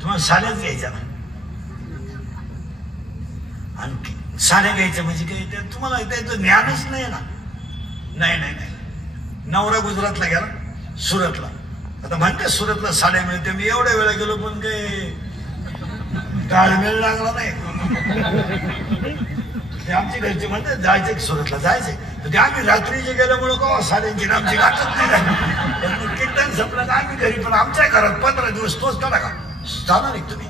तुम्हाला साड्याच घ्यायच्या ना, आणि साड्या घ्यायच्या म्हणजे काय, तुम्हाला त्याचं ज्ञानच नाही ना. नाही नाही नाही, नवरा गुजरातला गेला, सुरतला, आता म्हणते सुरतला साड्या मिळते. मी एवढ्या वेळा गेलो पण काही ताळमेळ लागला नाही. ते आमची घरचे म्हणते जायचे सुरतला, जायचे, तर ते आम्ही रात्रीचे गेल्यामुळं का साड्यांची आमची गाठच नाही. कीर्तन संपलं तर आम्ही घरी, पण आमच्या घरात 15 दिवस तोच काढा का जाणार आहे तुम्ही,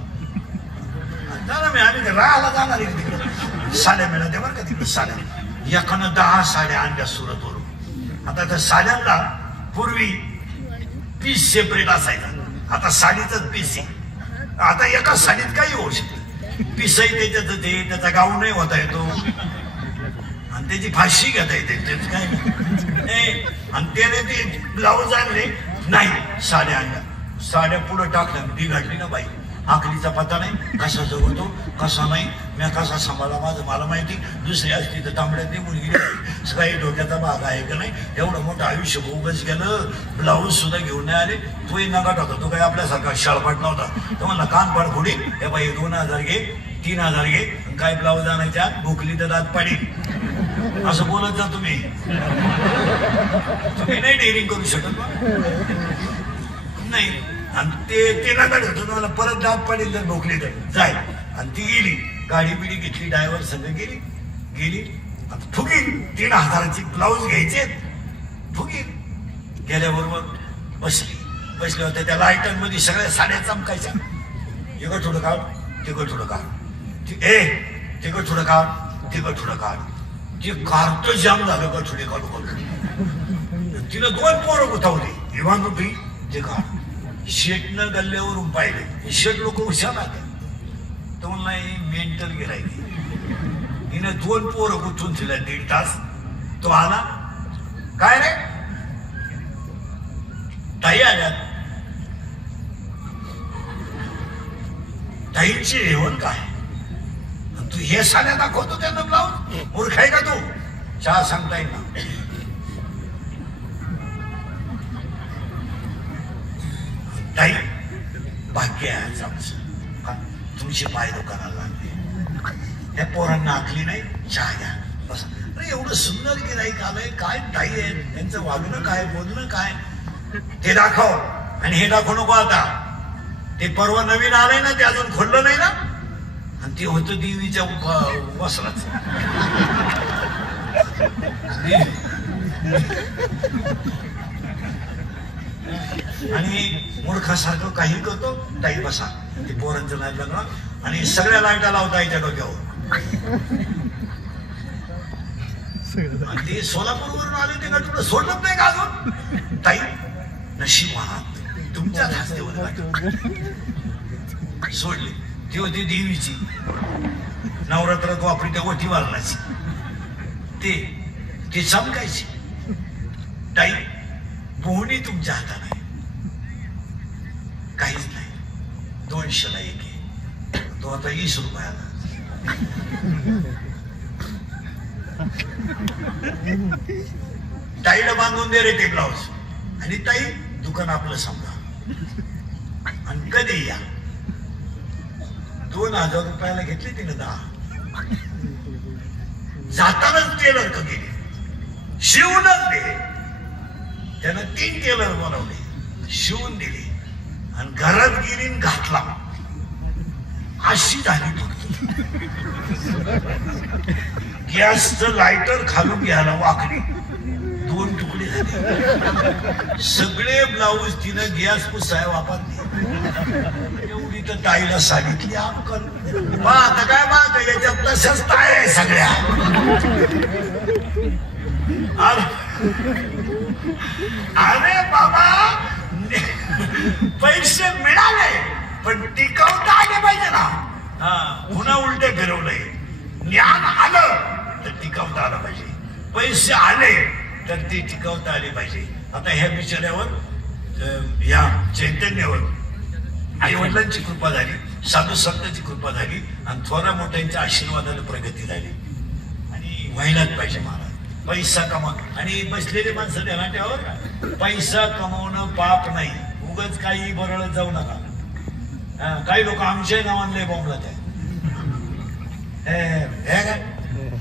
जाणार मी, आम्ही राहायला जाणार आहे तिकडे. साड्या मिळाल्या बरं का तिकडे, साड्या एकानं 10 साड्या आणल्या सुरतवरून. आता त्या साड्यांना पूर्वी पीस सेपरेट असायचा, आता साडीचाच पीस आहे. आता एका साडीत काही होऊ शकते, पीसही त्याच्यात ते, त्याचा गाऊनही होता येतो आणि त्याची फाशी घेता येते, त्याच काय नाही. आणि त्याने ते ब्लाऊज आणले नाही, साड्या आणल्या, साड्या पुढे टाकल्या, बिघडली ना बाई. आकलीचा पत्ता नाही, कसा जगवतो कसा नाही, मी कसा सांभाळला माझं मला माहिती. दुसरी असती तर तांबड्यात निघून गेली, काही डोक्याचा भाग आहे का नाही. एवढं मोठं आयुष्य बोगस गेलं, ब्लाऊज सुद्धा घेऊन नाही आले. तोही नगाट होता, तो काही आपल्यासारखा शाळपाट नव्हता. तो म्हणला कान पाड फोडी, हे बाई 2000 घे, 3000 घे, काय ब्लाऊज आणायच्या, भुकली तर दात पाडी, असं बोलत जा तुम्ही. तुम्ही नाही डेअरिंग करू शकत नाही. आणि ते नका ठेवतो तुम्हाला, परत दात पाडील तर भोकली तर जाय. आणि ती गेली, गाडी बिडी घेतली, ड्रायव्हर सगळं गेली. आता फुगील, 3000ची ब्लाऊज घ्यायचे, फुगील. गेल्याबरोबर बसले होते त्या लाईटांमध्ये, सगळ्या साड्या चमकायच्या. इकडं थोडं काढ, तिकडं थोडं काढ, तिकडं थोडं काढ, तिकडं थोडं काढ. ती कार जाम झालं, गठुडे काढू. तिला 2 पोरं गुतावली, इव्हान रुपी ते काढ. शेटनं गल्ल्यावरून पाहिले, शेट लोक हुशार राहते. तो म्हणला मेंटल गेलाय, हिनं 2 पोरं गुंतून दिला 1.5 तास. तो आला, काय रे ताई आल्या, ताईची जेवण काय, तू हे साड्या दाखवतो त्यांना ब्लाऊज, मूर्ख आहे का तू, चहा सांगता येईल ना. ताई भाग्य आहे आमचं, तुमचे पाय दुकानाला लागले, त्या पोरांना आखली नाही, चहा घ्या बस. अरे एवढं सुंदर गिराईक आलंय, काय ताई आहे, त्यांचं वागणं काय, बोलणं काय, ते दाखव. आणि हे दाखवू नको आता, ते परवा नवीन आलंय ना, ते अजून खोललं नाही ना. आणि ते होतं देवीच्या वस्त्राच. आणि मूर्खासारखं काही करतो. ताई बसा, ते पोरांचं नाही लग्न, आणि सगळ्या लाईटा लावता आईच्या डोक्यावर. आणि ते सोलापूरवरून आले, ते गटुडं सोडलं नाही का अजून. ताई नशीब म्हणा, तुमच्याच हस्ते सोडली. ती होती देवीची, नवरात्रात वापरी त्या वटी वालनाची, ते चमकायची. ताई पोहणी तुमच्या हातात आहे, काहीच नाही, 200ला 1 आहे, तो आता 20 रुपयाला. ताईला बांधून दे रे ते ब्लाऊज, आणि ताई दुकान आपलं समजा, आणि कधी या. 2000 रुपयाला घेतली तिने 10. जातानाच टेलर का गेले, शिवूनच दे. त्यानं 3 टेलर बनवले, शिवून दिले, आणि घरात गेली घातला. अशी झाली फक्त. गॅसचं लायटर खालून घ्यायला वाकडी, 2 तुकडे झाले. सगळे ब्लाऊज तिनं गॅस पुसाय वापरले. एवढी तर ताईला सांगितली अक्कल. आता काय बात याच्यात तसंच काय आहे सगळ्या. अरे बाबा, पैसे मिळाले पण टिकवता आले पाहिजे ना. पुन्हा उलटे फिरवलंय. ज्ञान आलं तर टिकवता आलं पाहिजे, पैसे आले तर ते टिकवता आले पाहिजे. आता ह्या बिचाऱ्यावर, या चैतन्यावर आई वडिलांची कृपा झाली, साधू संतांची कृपा झाली, आणि थोड्या मोठ्यांच्या आशीर्वादाने प्रगती झाली. आणि व्हायलाच पाहिजे महाराज. पैसा कमा, आणि बसलेले माणसं ध्यानात ठेवा, पैसा कमवणं पाप नाही, उगाच काही बरळत जाऊ नका. काही लोक आमच्या नावाने बॉम्बला त्या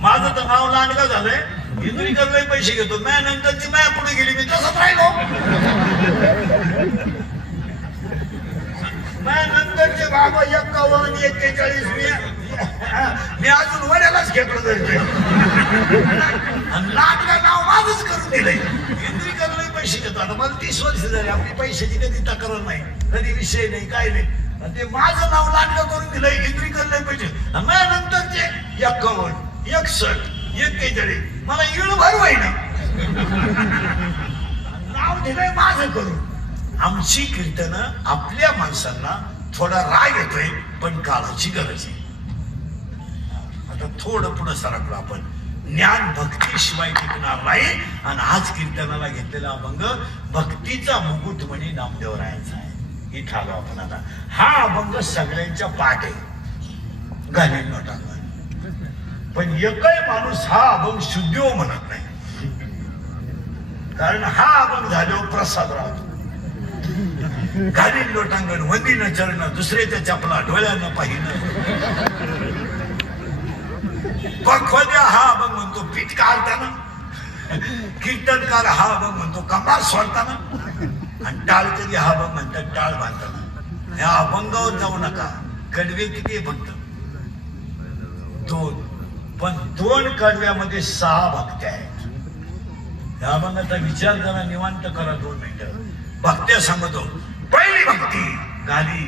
माझं तर नाव लांडगा झालंय, इंद्रिकरला पैसे घेतो, मॅ नंतरची मॅ पुढे गेली, मी तसंच राहिलो. मॅ नंतरचे बाबा 51, 41 मी अजून वड्यालाच खेकडं जायचोय. लांडगा नाव माझंच करून दिलंय. इंद्रिकरला पैसे घेतो. आता मला 30 वर्ष झाली, आपली पैशाची कधी तक्रार नाही, कधी विषय नाही, काय नाही. ते माझं नाव लांडगा करून दिलंय, इंद्रिकरला पैसे. मॅ नंतरचे 51, 61, 41 मला येळ भरवाय ना, नाव दिलंय माझं करून. आमची कीर्तनं आपल्या माणसांना थोडा राग येतोय, पण काळाची गरज आहे. आता थोडं पुढं सरकलो आपण. ज्ञान भक्तीशिवाय टिकणार नाही. आणि आज कीर्तनाला घेतलेला अभंग भक्तीचा मुकुट म्हणे नामदेवरायांचा आहे. इथं आलो आपण आता. हा अभंग सगळ्यांच्या पाठ आहे, घालीन नोटांवर. पण एकही माणूस हा अभंग शुद्धीव म्हणत नाही, कारण हा अभंग झाल्यावर प्रसाद राहतो. घालीन लोटांगण वंदीन चरण, दुसऱ्याच्या चपला डोळ्यानं पाहिलं. पखवाद्या हा अभंग म्हणतो पीठ काढताना, कीर्तनकार हा अभंग म्हणतो कमाल सोडताना, आणि टाळकरी हा अभंग म्हणतात टाळ बांधताना. या अभंगावर जाऊ नका. कडवे किती फक्त 2, पण 2 कडव्यामध्ये 6 भक्त्या आहेत. या अभंगाचा विचार जरा निवांत करा 2 मिनिटं. भक्त्या सांगतो. पहिली भक्ती गाली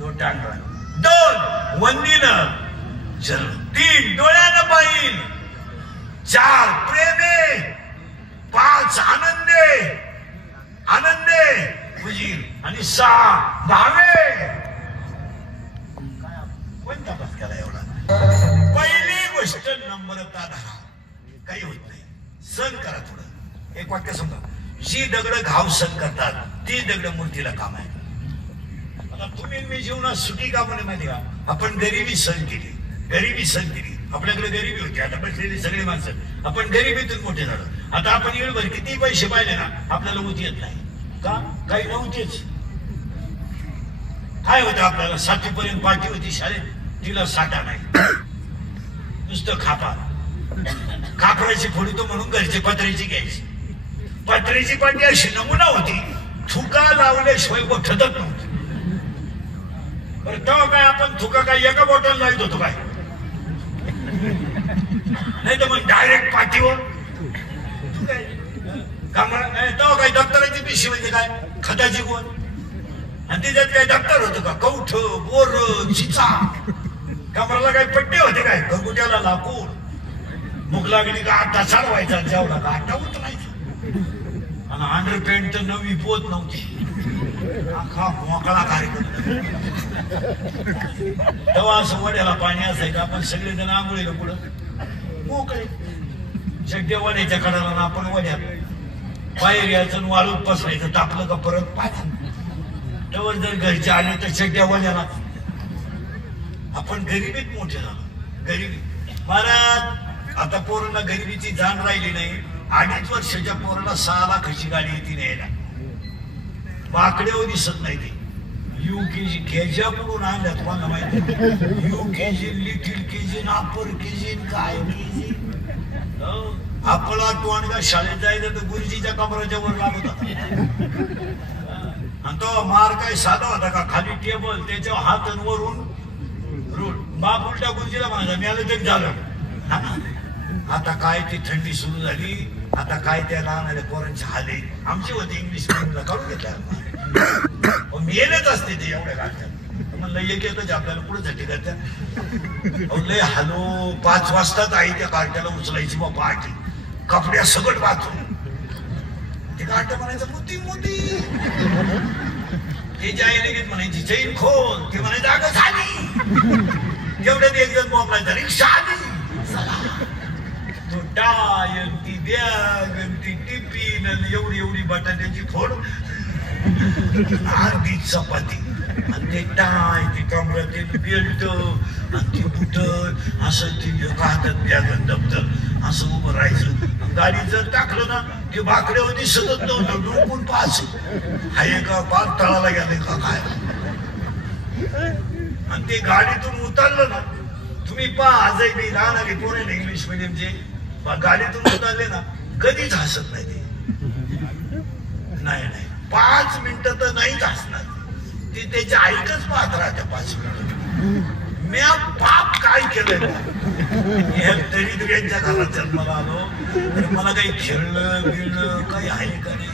लोटांगण, 2 वंदीन चरण, 3 डोळ्यानं पाहिल, 4 प्रेमे, 5 आनंदे बुजील, आणि 6 भावे. कोणता भक्त्याला एवढा? पहिली गोष्ट नम्रता धरा, काही होत नाही. सण करा थोडं. एक वाक्य समजा. जी दगड घाव सण करतात ती दगड मूर्तीला काम आहे. आता तुम्ही मी जीवनात सुटी का म्हणे माहिती का? आपण गरिबी सहन केली, गरिबी सहन केली. आपल्याकडे गरिबी होती, आता बसलेली सगळी माणसं आपण गरिबीतून मोठे झालो. आता आपण येळभर किती पैसे पाहिले ना, आपल्याला ऊत येत नाही का? काही नव्हतेच. काय होतं आपल्याला? 7वी पर्यंत पाठी होती शाळेत, तिला साठा नाही, नुसतं खापराची फोडी तो म्हणून घरची पत्र्याची घ्यायची. पत्र्याची पाठी अशी नमुना होती, थुका लावल्याशिवाय गोठतच नव्हती. बरं तेव्हा काय आपण थुका काय एका बोटाला लावत होतो काय? नाही तर मग डायरेक्ट पाठीवर तेव्हा काय दप्तराची पिशी म्हणजे काय? खताची कोण? आणि त्याच्यात काय दप्तर होतं का? कौठ, बोर, चिचा. कमराला काय पट्टे होते काय? घरगुट्याला लाकूड. भूक लागली का आटा चढवायचा, जेवढा का आटा उतरायचा. आणि अंडरपॅन्ट तर नवी पोत नव्हती, अख्खा मोकळा कार्यक्रम. तेव्हा असं वड्याला पाणी असायचं, आपण सगळेजण आंघोळीला पुढं मोकळे. चड्ड्या वड्याच्या कडाला ना आपण वड्यात बाहेर यायचं, वाळूत पसरायचं, तापलं का परत पाणी. तेव्हा जर घरचे आले तर चड्ड्या वड्याला. आपण गरिबीत मोठे झालो, गरिबी. महाराज आता पोरांना गरिबीची जाण राहिली नाही. 2.5 वर्षाच्या पोराला 6 लाखाची गाडी येते न्यायला. माकड्यावर दिसत नाही ते. UKG केज्या पडून आणल्या, तुम्हाला माहिती? UKG, लिटिल केजी, अपर केजी, काय केजी. आपला टोणगा शाळेत जायचं तर गुरुजीच्या कमराच्या वर लागत होता. आणि तो मार काय साधा होता का? खाली टेबल, त्याच्यावर हात वरून रोड. बाप उलटा गुरुजीला म्हणायचा, मी आलं तरी झालं. आता काय ती थंडी सुरू झाली, आता काय त्या लहान पोरांचे हाले. आमचे होते इंग्लिश मीडियमला, काढून घेतला. मेलेच असते ते एवढ्या गाठ्यात. म्हणलं एक एकच आपल्याला पुढे झटी करत्या. लय हॅलो 5 वाजताच आई त्या कार्ट्याला उचलायची मग पहाटे, कपड्या सगळं वाचून. ते कार्ट्या म्हणायचं मोती मोती. ते आई लगेच म्हणायची चैन खोल. ते म्हणायचं अगं झाली. तेवढ्यात एक जण बोंबलायचा, रिक्षा आली. तो टाय, ती बॅग, ती टिफिन, एवढी एवढी बटाट्याची फोड, अर्धी चपाती, आणि ते टाय, ती कमरात ते बेल्ट, आणि ती बुट, असं ती हातात बॅग दप्तर, असं उभं राहायचं. गाडी जर टाकलं ना ते बाकड्यावर दिसतच नव्हतं डोकून पास हाय का पार तळाला गेले का काय. आणि ते गाडीतून उतरलं ना तुम्ही पहा आजही मी राहणारे पोरे ना इंग्लिश मिडियमचे गाडीतून उतरले ना कधीच हसत नाही ते. नाही 5 मिनिटं तर नाहीच हसणार ते त्याची ऐकच पाहत राहत्या 5 मिनिटं. मी पाप काय केलं हे दरिद्र्यांच्या घरात जन्माला आलो तर मला काही खेळलं बिळलं काही आहे का नाही.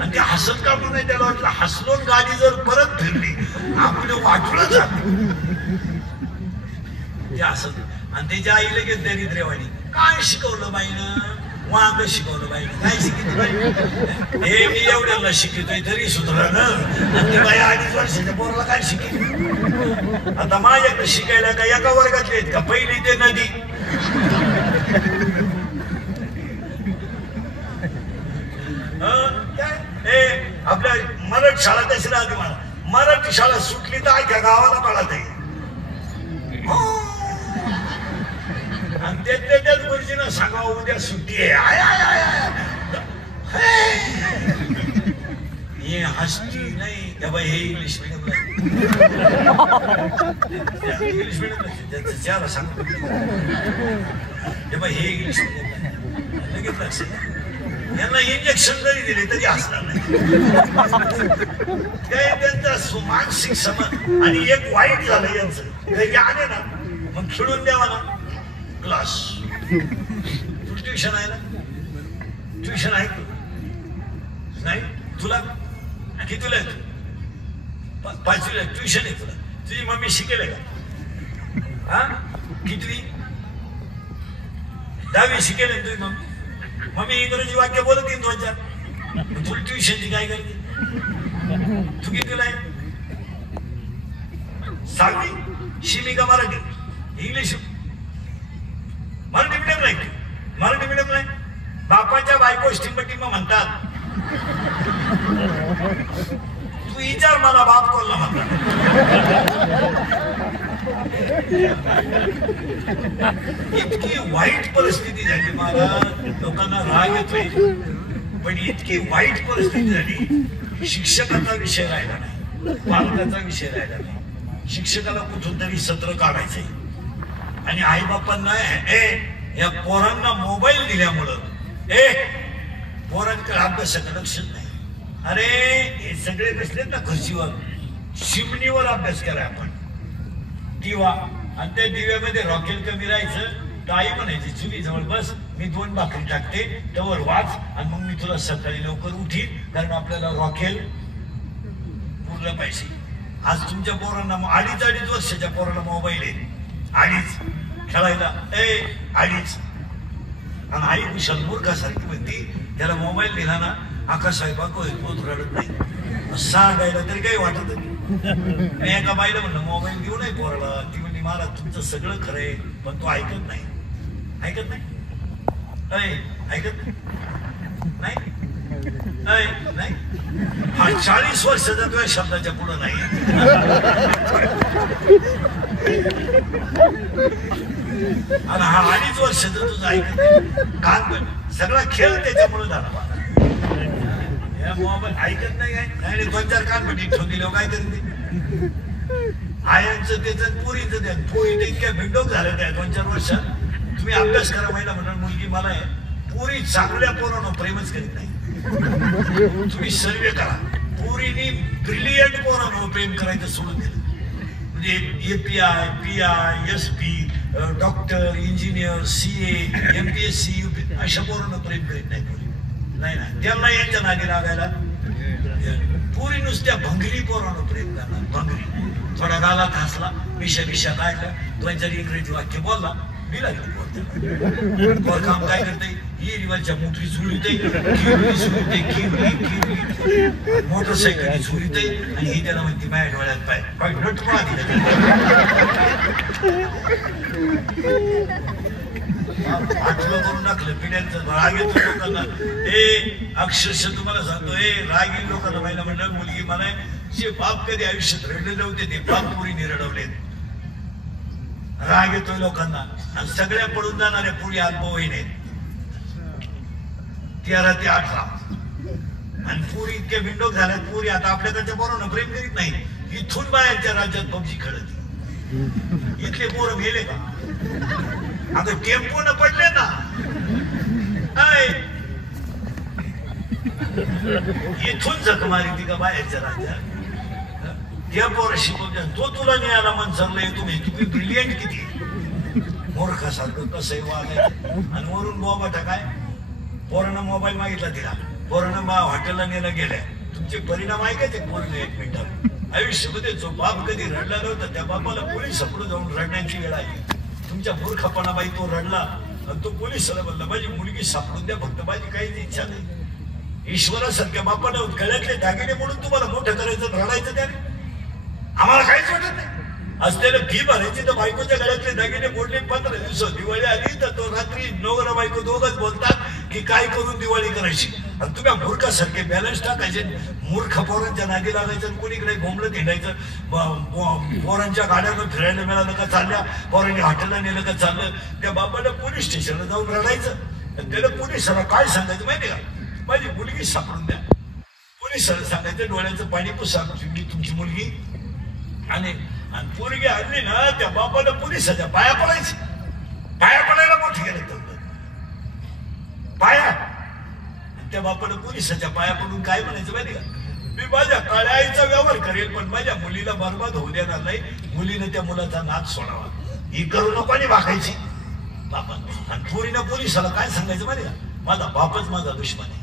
आणि ते हसत का म्हणून त्याला वाटलं हसलो गाडी जर परत फिरली आपलं वाटलं जात ते हसत. आणि त्याच्या आई लगेच दरिद्र्यवाणी काय शिकवलं बाईनं वांग शिकवलं बाईनं काय शिकवलं हे मी एवढ्याला शिकतोय तरी सुधरा ना. आणि बाई 2.5 वर्षाच्या पोराला काय शिकली. आता माझ्याकडे शिकायला का एका वर्गातले आहेत का पहिली ते नदी आपल्या मराठी शाळा कशी राहते मला मराठी शाळा सुटली तर ऐका गावाला कळत आहे. आणि त्याच गुरुजीनं सांगावं उद्या सुट्टी आहे हे हसती नाही त्या बाई हे इंग्लिश मिडियमला इंग्लिश मिडियमला त्याला सांगतो हे बाई हे इंग्लिश मिडियमला लगेच लक्ष यांना इंजेक्शन जरी दिले तरी हसणार नाही. त्यांचा मानसिक समज. आणि एक वाईट झालं यांचं घरी आले ना मग खेळून द्यावा ना क्लास तुला ट्युशन आहे ना ट्युशन आहे नाही तुला कितीला आहे तू 5वीला ट्युशन आहे तुला तुझी मम्मी शिकेल का हा कितवी 10वी शिकेल तुझी मम्मी मम्मी इंग्रजी वाक्य बोलत येईल 2-4 तुला ट्युशनची काय करते तू कितीला आहे 7वी शिमी का मराठी इंग्लिश मराठी मिडियम नाही मराठी मिडियम नाही बापाच्या बायको टिंब म्हणतात. तू विचार मला बाप कोणला म्हणतात. इतकी वाईट परिस्थिती झाली मला लोकांना राग येतोय पण इतकी वाईट परिस्थिती झाली शिक्षकाचा विषय राहिला नाही पालकाचा विषय राहिला नाही. शिक्षकाला कुठून तरी सत्र काढायचंय आणि आई बापांना या पोरांना मोबाईल दिल्यामुळं पोरांकडे अभ्यासाकडे लक्ष नाही. अरे हे सगळे बसलेत ना खुर्चीवर शिमणीवर अभ्यास करा आपण दिवा आणि त्या दिव्यामध्ये रॉकेल कमी राहायचं तर आई म्हणायची चुली जवळ बस मी 2 भाकरी टाकते तवर वाच आणि मग मी तुला सकाळी लवकर उठीन कारण आपल्याला रॉकेल पुरलं पाहिजे. आज तुमच्या पोरांना 2.5 वर्षाच्या पोराला मोबाईल आहे 2.5 खेळायला 2.5 आणि आई कुशल मूर्खासारखी म्हणती त्याला मोबाईल दिला ना आका साहेबाक पोत रडत नाही सांगायला तरी काही वाटत नाही. मी एका बाईला म्हणलं मोबाईल घेऊ नाही पोराला ती म्हणजे मला तुमचं सगळं खरं आहे पण तो ऐकत नाही ऐकत नाही हा 40 वर्षाचा तुझ्या शब्दाच्या पुढं नाही. आणि हा 2.5 वर्षाचा तुझं ऐकत नाही कान पण सगळा खेळ त्याच्यामुळे झाला मोबाईल ऐकत नाही काय 2-4 कान पण ठेवून दिलं काय करते आयांचं त्याचं पोरीचं द्या पोरी इतक्या भिंडोक झाल्या त्या 2-4 वर्षात. तुम्ही अभ्यास करा महिला म्हणून मुलगी मला आहे पोरी चांगल्या पोरांना प्रेमच करीत नाही. तुम्ही सर्वे करा पोरीनी ब्रिलियंट पोरांना प्रेम करायचं सोडून दिलं म्हणजे API PI SP doctor engineer CA MPSC अशा पोरांना प्रेम करीत नाही पोरी नाही त्यांना यांच्या नादी लागायला पुरी नुसत्या भंगरी पोरानं प्रेम करणार भंगरी थोडा गालात हसला विषा काढला 2-4 इंग्रजी वाक्य बोलला मी लागली पोर काम काय करते ही रिवाजच्या मोटरी झुळीते मोटरसायकली झुळीते आणि ही त्याला म्हणते माझ्या डोळ्यात पाय नटपणा आठवं करून टाकलं पिढ्यांचं राग येतो लोकांना अक्षरशः तुम्हाला सांगतो रागील लोकांना महिला म्हणलं मुलगी मला जे बाप कधी आयुष्यात रडलेले होते ते बाप पोरीने रडवले. राग येतोय लोकांना आणि सगळ्या पडून जाणाऱ्या पुढे अनुभवही नाहीत 13 ते 18 आणि पुरी इतके विंडो झाल्यात. पुरी आता आपल्याकडच्या पोरांना प्रेम करीत नाही. इथून बाहेरच्या राज्यात पबजी खेळत. इथले पोरं मेले का? आता टेम्पो न पडले ना. इथून जख मारी ती का बाहेरच्या राज्यात. त्या पोराशी तो तुला न्यायला मन चाललंय. तुम्ही ब्रिलियंट किती मूर्खासारखं कसंही वागायचं. आणि वरून बोबाटा काय पोरांना मोबाईल मागितला तिला. पोरांना हॉटेलला नेलं गेल्या. तुमचे परिणाम ऐकायचे पोरीला 1 मिनिटात. आयुष्यामध्ये जो बाप कधी रडला नव्हता त्या बापाला पोलीस समोर जाऊन रडण्याची वेळ आली. तुमच्या मूर्खपणा बाई तो रडला आणि तो पोलिसाला बोलला माझी मुलगी सापडून द्या फक्त, माझी काहीच इच्छा नाही. ईश्वरासारख्या बापानं गळ्यातले दागिने म्हणून तुम्हाला मोठं करायचं रडायचं त्याने आम्हाला काहीच वाटत नाही. असलेलं फी भरायची तर बायकोच्या गळ्यातले दागिने मोडले. 15 दिवस दिवाळी आली तर तो रात्री नवरा बायको दोघच बोलतात की काय करून दिवाळी करायची. आणि तुम्ही मूर्खासारखे बॅलन्स टाकायचे. मूर्ख पोरांच्या नादी लागायचं. कोणीकडे घोंबलं हिंडायचं. पोरांच्या गाड्यानं फिरायला मिळालं का चालल्या. पोरांनी हॉटेलला नेलं का चाललं. त्या बाबाला पोलीस स्टेशनला जाऊन रडायचं. आणि त्याला पोलिसाला काय सांगायचं माहिती का? माझी मुलगी सापडून द्या. पोलिसाला सांगायचं डोळ्याचं पाणी पुसा मी तुमची मुलगी. आणि पोरगी आणली ना त्या बाबाला पोलिसाच्या पाया पडायचे. पाया पडायला मोठी गेले पाया. त्या बापाला पोलिसाच्या पाया पडून काय म्हणायचं माहिती का? मी माझ्या काळ्या आईचा व्यवहार करेल पण माझ्या मुलीला बरबाद होऊ देणार नाही. मुलीने त्या मुलाचा नाद सोडावा. ही करू नको आणि वाकायची बापा. आणि पोरीनं पोलिसाला काय सांगायचं माहिती का? माझा बापच माझा दुश्मन आहे.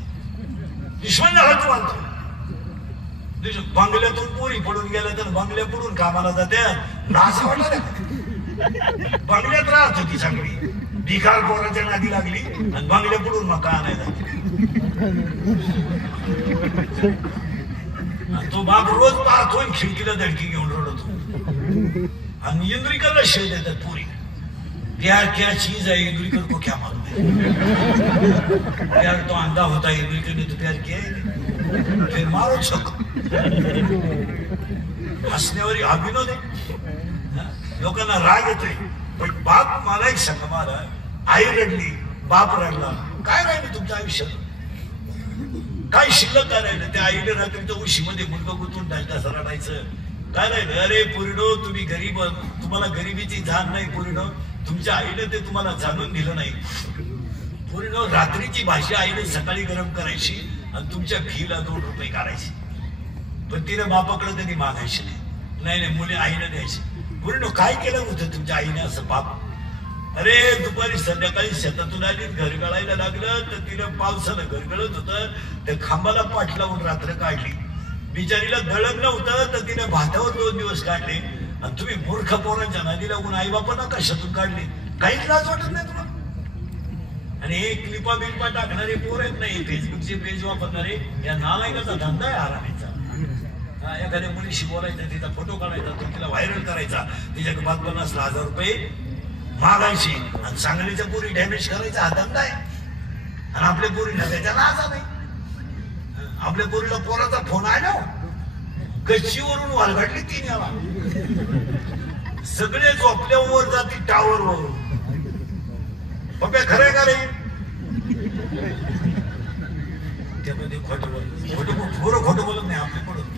दुश्मन झाला तू मानतो. बंगल्यातून पोरी पडून गेल्या तर बंगल्या पडून कामाला जाते. असं वाटलं बंगल्यात राहत होती चांगली. भिकार पोराच्या नादी लागली आणि बंगल्या पडून मग का आणायला. तो बाप रोज पाहतो खिडकीला धडकी घेऊन रडतो. आणि इंद्रिकरला शेळ देतात पुरी. प्यार क्या चीज है इंद्रिकर को क्या मालूम है. प्यार तो अंधा होता है इंद्रिकर ने तो प्यार किया है. फिर मारो छक. हसण्यावर अभिनोद आहे. लोकांना राग येतोय. पण बाप मला एक सांगा मला आई रडली बाप रडला काय राहिलं तुमच्या आयुष्यात? काय शिल्लक काय राहिलं? त्या आईने रात्रीच्या उशीमध्ये मुलगा गुंतून टाकता रडायचं काय राहिलं? अरे पोरीनो तुम्ही गरीब तुम्हाला गरिबीची जाण नाही. पोरीनो तुमच्या आईने ते तुम्हाला जाणून दिलं नाही. पोरीनो रात्रीची भाषा आईने सकाळी गरम करायची आणि तुमच्या फीला 2 रुपये काढायची. पण तिने बापाकडे कधी मागायची नाही. नाही मुली आईने द्यायची. पोरीनो काय केलं होतं तुमच्या आईने असं बाप? अरे दुपारी संध्याकाळी शेतातून आली घर गळायला लागलं तर तिनं पावसानं घर गळत होतं. त्या खांबाला पाठ लावून रात्र काढली. बिचारीला दळण नव्हतं तर तिने भातावर 2 दिवस काढले. आणि तुम्ही मूर्ख पोरांच्या नादी लागून आई बापांना कशातून काढले? काहीच लाज वाटत नाही तुम्हाला? आणि हे क्लिपा बिल्पा टाकणारे पोर आहेत नाही फेसबुकचे पेज वापरणारे या नालायकाचा धंदा आहे आरामीचा. एखाद्या मुलीशी बोलायचं तिचा फोटो काढायचा तो तिला व्हायरल करायचा. तिच्याकडे 50,000 रुपये मागायची आणि सांगलीच्या पोरी डॅमेज करायचा हा धंदा आहे. आणि आपल्या पोरीला त्याच्या लाजा नाही. आपल्या पोरीला पोराचा फोन आला गच्चीवरून वालघाटली 3 याला. सगळे झोपल्यावर जाती टावर वरून. पप्या खरंय का रे? त्यामध्ये खोटं बोलत नाही आपले पडत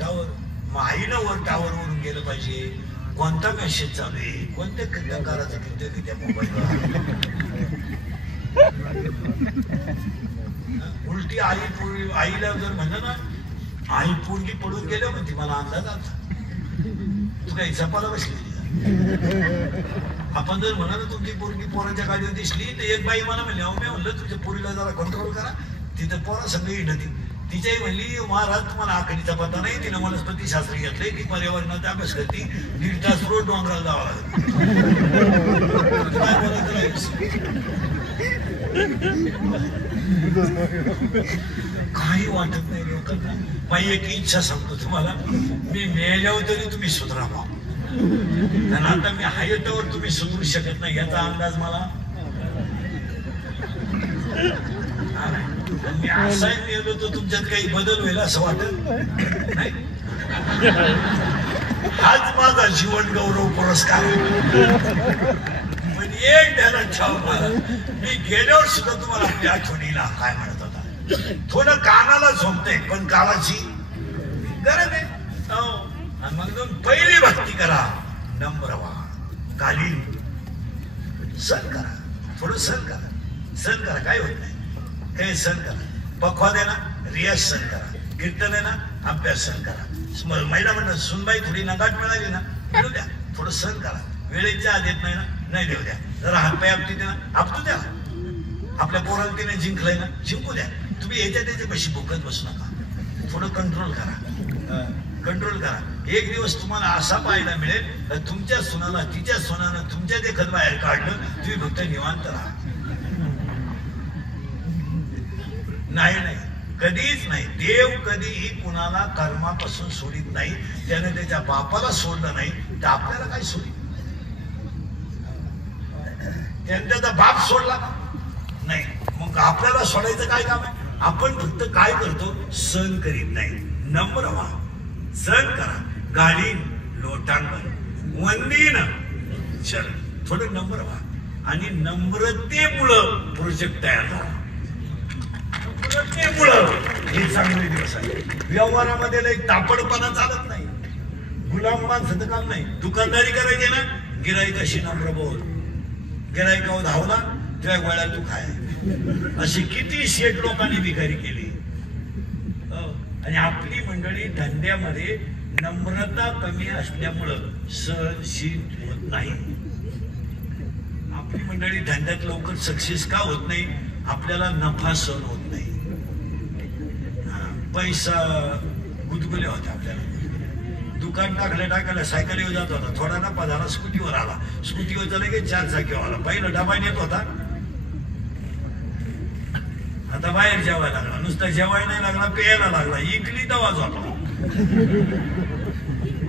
टावर. मग आईनं वर टावर वरून गेलं पाहिजे. कोणता मेसेज चालू आहे कोणत्या कीर्तनकाराचं कीर्तन त्या मोबाईलवर. उलटी आईला जर म्हणलं ना आई पोरगी पडून गेल्या म्हणते मला अंदाज आला. तू काही जपाला बसली. आपण जर म्हणाल तुमची पोरगी पोराच्या गाडीवर दिसली तर एक बाई मला म्हणली अहो मी म्हणलं तुमच्या पोरीला जरा कंट्रोल करा. तिथं पोरा संघ येणं तिच्याही म्हणली महाराज तुम्हाला आखडीचा पत्ता नाही. तिनं वनस्पती शास्त्र घेतलंय ती पर्यावरणाचा अभ्यास करते. 1.5 तास रोज डोंगराला जावं लागेल. काय बोलायचं काही वाटत नाही लोकांना. माझी एक इच्छा सांगतो तुम्हाला मी मेल्यावर तरी तुम्ही सुधरावा. आणि आता मी हायटावर तुम्ही सुधरू शकत नाही याचा अंदाज मला. मी असाही गेलो तर तुमच्यात काही बदल होईल असं वाटत नाही. हाच माझा जीवन गौरव पुरस्कार. पण एक त्याला छाव मला मी गेल्यावर सुद्धा तुम्हाला आपल्या आठवणीला काय म्हणत होता थोडं कानाला झोपते पण कालाची गरज आहे आणि मग जाऊन पहिली भक्ती करा नम्र व्हा काली सण करा थोडं सण करा काय होत नाही काही सण करा पखवा दे ना रियाज सण करा कीर्तन आहे ना अभ्यास सण करा महिला म्हणतात सुनबाई थोडी नगाट मिळाली ना मिळू द्या थोडं सण करा वेळेच्या आत येत नाही ना नाही देऊ द्या जरा हातपाय आपटी दे ना आपटू द्या आपल्या पोराला तिने जिंकलंय ना जिंकू द्या तुम्ही याच्या त्याच्या पैसे भुकत बसू नका थोडं कंट्रोल करा एक दिवस तुम्हाला असा पाहायला मिळेल तर तुमच्या सुनाला तिच्या सुनानं तुमच्या देखत बाहेर काढलं तुम्ही फक्त निवांत राहा नाही कधीच नाही देव कधीही कुणाला कर्मापासून सोडित नाही त्याने त्याच्या बापाला सोडलं नाही तर आपल्याला काय सोडित त्याने त्याचा बाप सोडला नाही मग आपल्याला सोडायचं काय काम आहे आपण फक्त काय करतो सण करीत नाही नम्र व्हा सण करा गाडी लोटांगण वंदीन शरण थोडं नम्र व्हा आणि नम्रतेमुळं प्रोजेक्ट तयार झाला हे चांगले दिवस आहे व्यवहारामध्ये लई तापडपणा चालत नाही गुलाम माणसं काम नाही दुकानदारी करायची ना गिराईकाशी नम्र बोल गिराईकावर धावला तुझ्या गोळ्यात तू खाय अशी किती शेठ लोकांनी भिकारी केली आणि आपली मंडळी धंद्यामध्ये नम्रता कमी असल्यामुळं सहनशील होत नाही आपली मंडळी धंद्यात लवकर सक्सेस का होत नाही आपल्याला नफा सहन होत नाही पैसा गुदगुले होते आपल्याला दुकान टाकायला सायकल येऊ जात होता थोडा नफा झाला स्कूटीवर आला स्कूटीवर झाला की 4 चाकीवर आला पहिला डबा येत होता आता बाहेर जेवायला लागला नुसता जेवाय नाही लागला प्यायला लागला इकली दवा झोपला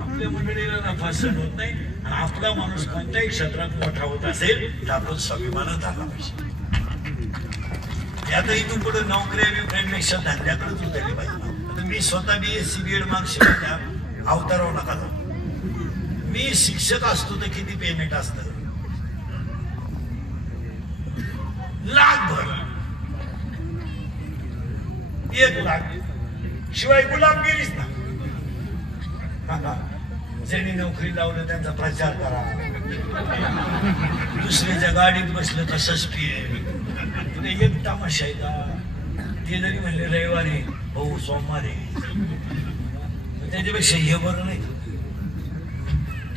आपल्या मंडळीला नफा सहन होत नाही आणि आपला माणूस कोणत्याही क्षेत्रात मोठा होत असेल तर आपण स्वाभिमानात आला पाहिजे आता इथून पुढे नोकऱ्या धंद्याकडेच उतरली पाहिजे आता मी स्वतः BSc B.Ed मार्क्स अवतारावर नका जाऊ मी शिक्षक असतो तर किती पेमेंट असत लाखभर 1 लाख शिवाय गुलामगिरीच ना ज्यांनी नोकरी लावलं त्यांचा प्रचार करा दुसऱ्याच्या गाडीत बसलं तसंच तुला एक तमाशा आहे का ते जरी म्हणले रविवारी भाऊ सोमवारी त्याच्यापेक्षा हे बरं नाही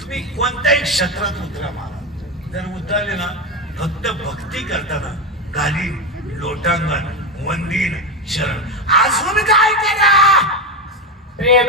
तुम्ही कोणत्याही क्षेत्रात उतरा महाराज जर उतरले ना फक्त भक्ती करताना गाली लोटांगण वंदीन शरण अजून काय करा प्रेम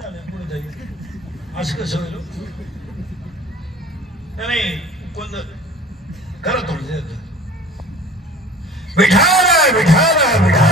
झालं पुढे जाईल असं कसं होईल नाही कोणतं खरं थोडं विठाला विठाला विठाला